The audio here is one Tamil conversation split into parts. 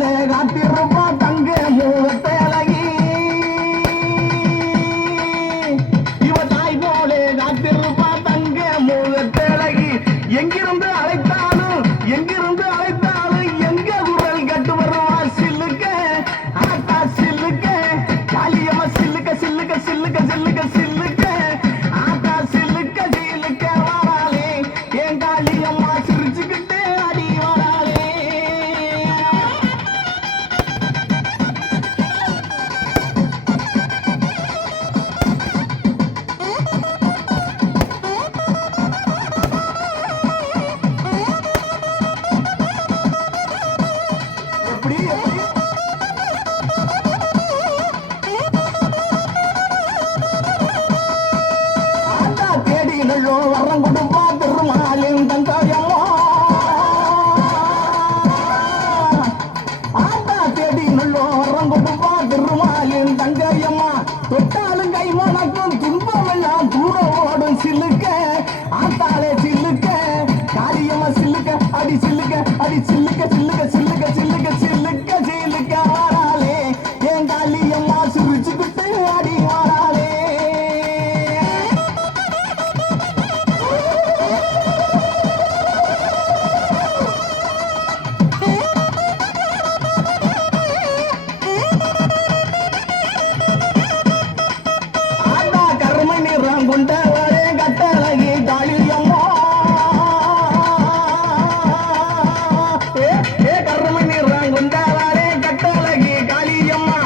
போல காத்திருப்பா தங்க மூத்தலகி இவ தாய் போல காத்திருப்பா தங்க மூத்தலகி எங்கிருந்து அழைத்தாலும் எங்கிருந்து அழைத்தாலும் எங்க குரல் கட்டு வருவா சில்லுக்க ஆத்தா சில்லுக்க காளியம்மா சில்லுக்க சில்லுக்க சில்லுக்க சில்லுக்க சில்லுக்க ஆத்தா சில்லுக்க சில்லுக்க வராளே என் காளியம்மா சிரிச்சுக்கிட்டு அடி வராளே எப்படி எப்படி ஆத்தா தேடி நல்லோ வரம் கொடுப்பா திருமாலின் தங்காயம்மா ஆத்தா தேடி நல்லோ வரம் கொடுப்பா திருமாலின் தங்காயம்மா தொட்டாலும் கை மணக்கும் துன்பம் எல்லாம் தூர ஓடும் சில்லுக்க ஆத்தாலே சில்லுக்க காளியம்மா சில்லுக்க அடி சில்லுக்க அடி சில்லுக்க சில்லுக்க சில்லுக்க சில்லுக்க சில்லுக்க சில்லுக்க வராளே என் காளியம்மா சிரிச்சுக்கிட்டு அடி வராளே ஆத்தா கருமை நிறம் கொண்டவரே கட்டழகி காளியம்மா ஏ கருமை நிறம் கொண்டவரே கட்டழகி காளியம்மா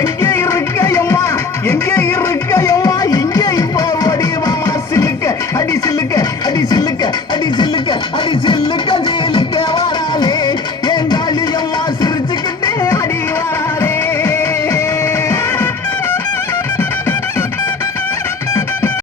எங்கே இருக்கையம்மா எங்கே இருக்கையம்மா இங்கே இப்போ வடிவமா சில்லுக்க அடி சில்லுக்க அடி சில்லுக்க அடி சில்லுக்க அடி சில்லுக்க